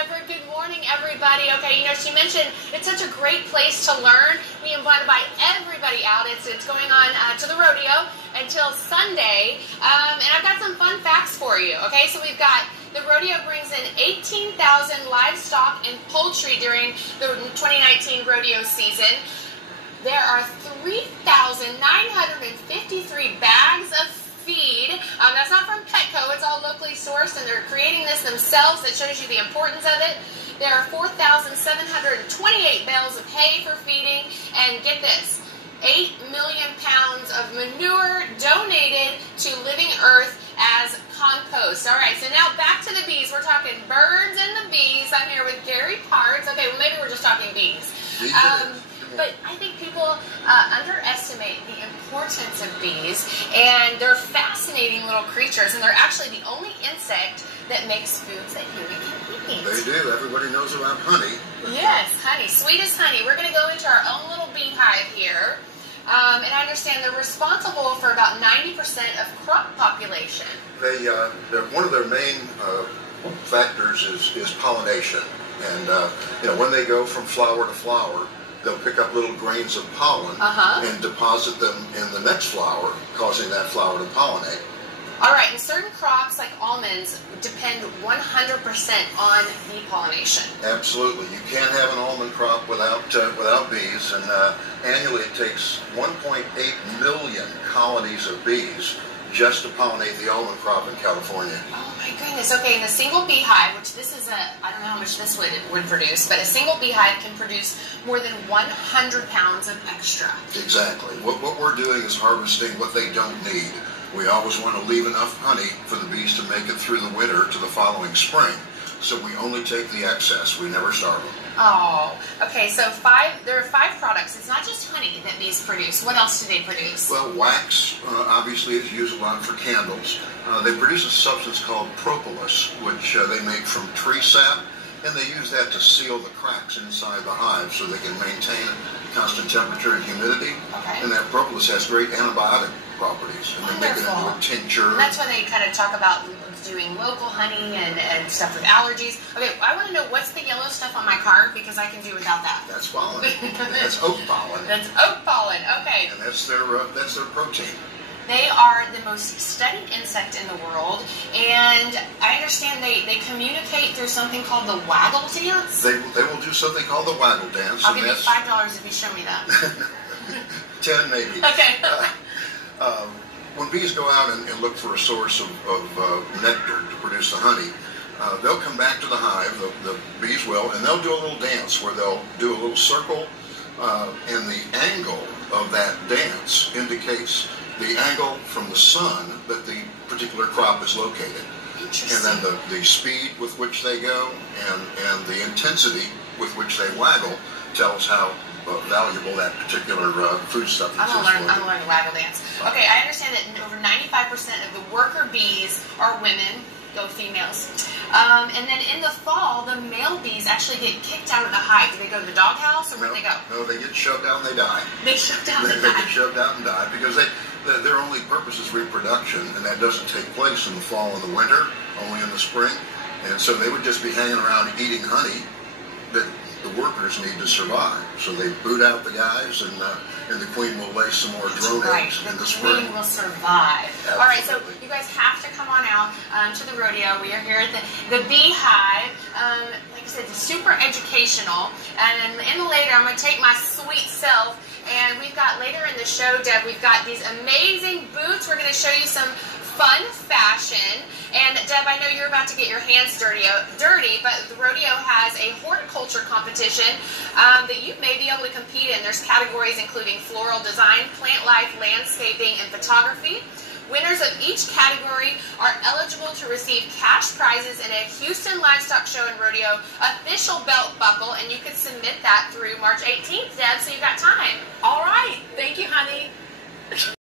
Deborah. Good morning, everybody. Okay, she mentioned it's such a great place to learn. We want to invite everybody out. It's going on to the rodeo until Sunday. And I've got some fun facts for you. Okay, so we've got the rodeo brings in 18,000 livestock and poultry during the 2019 rodeo season. There are 3,953 bags of feed. That's not from Petco. It's all locally sourced, and they're creating this themselves. That shows you the importance of it. There are 4,728 bales of hay for feeding, and get this, 8 million pounds of manure donated to Living Earth as compost. All right, so now back to the bees. We're talking birds and the bees. I'm here with Gary Parts. Okay, well, maybe we're just talking bees. But I think people underestimate the importance of bees, and they're fascinating little creatures, and they're actually the only insect that makes foods that human can eat. They do. Everybody knows about honey. Yes, honey. Sweetest honey. We're going to go into our own little beehive here. And I understand they're responsible for about 90% of crop population. One of their main factors is pollination. And when they go from flower to flower, they'll pick up little grains of pollen and deposit them in the next flower, causing that flower to pollinate. All right, and certain crops like almonds depend 100% on bee pollination. Absolutely. You can't have an almond crop without bees, and annually it takes 1.8 million colonies of bees just to pollinate the almond crop in California. Oh my goodness. Okay, in a single beehive, which this is I don't know how much this would produce, but a single beehive can produce more than 100 pounds of extra. Exactly. What we're doing is harvesting what they don't need. We always want to leave enough honey for the bees to make it through the winter to the following spring. So we only take the excess. We never starve them. Oh, okay. So there are 5 products. It's not just honey that bees produce. What else do they produce? Well, wax obviously is used a lot for candles. They produce a substance called propolis, which they make from tree sap, and they use that to seal the cracks inside the hive so they can maintain constant temperature and humidity. Okay. And that propolis has great antibiotic properties, and they make it into a tincture. And that's when they kind of talk about doing local honey and stuff with allergies. Okay, I want to know what's the yellow stuff on my car, because I can do without that. That's pollen. That's oak pollen. That's oak pollen. Okay. And that's their protein. They are the most studied insect in the world, and I understand they communicate through something called the waggle dance. They will do something called the waggle dance. I'll give you $5 if you show me that. 10 maybe. Okay. When bees go out and look for a source of nectar to produce the honey, they'll come back to the hive, the bees will, and they'll do a little dance where they'll do a little circle, and the angle of that dance indicates the angle from the sun that the particular crop is located. And then the speed with which they go and the intensity with which they waggle tells how valuable that particular foodstuff is. I'm gonna learn the waggle dance. Okay, I understand that over 95% of the worker bees are women. Go females. And then in the fall, the male bees actually get kicked out of the hive. Do they go to the doghouse, or where do they go? No, they get shoved out and they die. They shoved out and die. They get shoved out and die because their only purpose is reproduction, and that doesn't take place in the fall and the winter, only in the spring. And so they would just be hanging around eating honey that the workers need to survive. So they boot out the guys, and the queen will lay some more drone eggs in the spring. The queen will survive. Absolutely. All right, so you guys have to come on out to the rodeo. We are here at the beehive. Like I said, it's super educational. And in later, I'm going to take my sweet self. And we've got later in the show, Deb, we've got these amazing boots. We're going to show you some fun fashion. And Deb, I know you're about to get your hands dirty, but the rodeo has a horticulture competition that you may be able to compete in. There's categories including floral design, plant life, landscaping, and photography. Winners of each category are eligible to receive cash prizes in a Houston Livestock Show and Rodeo official belt buckle, and you can submit that through March 18th, Deb, so you've got time. All right. Thank you, honey.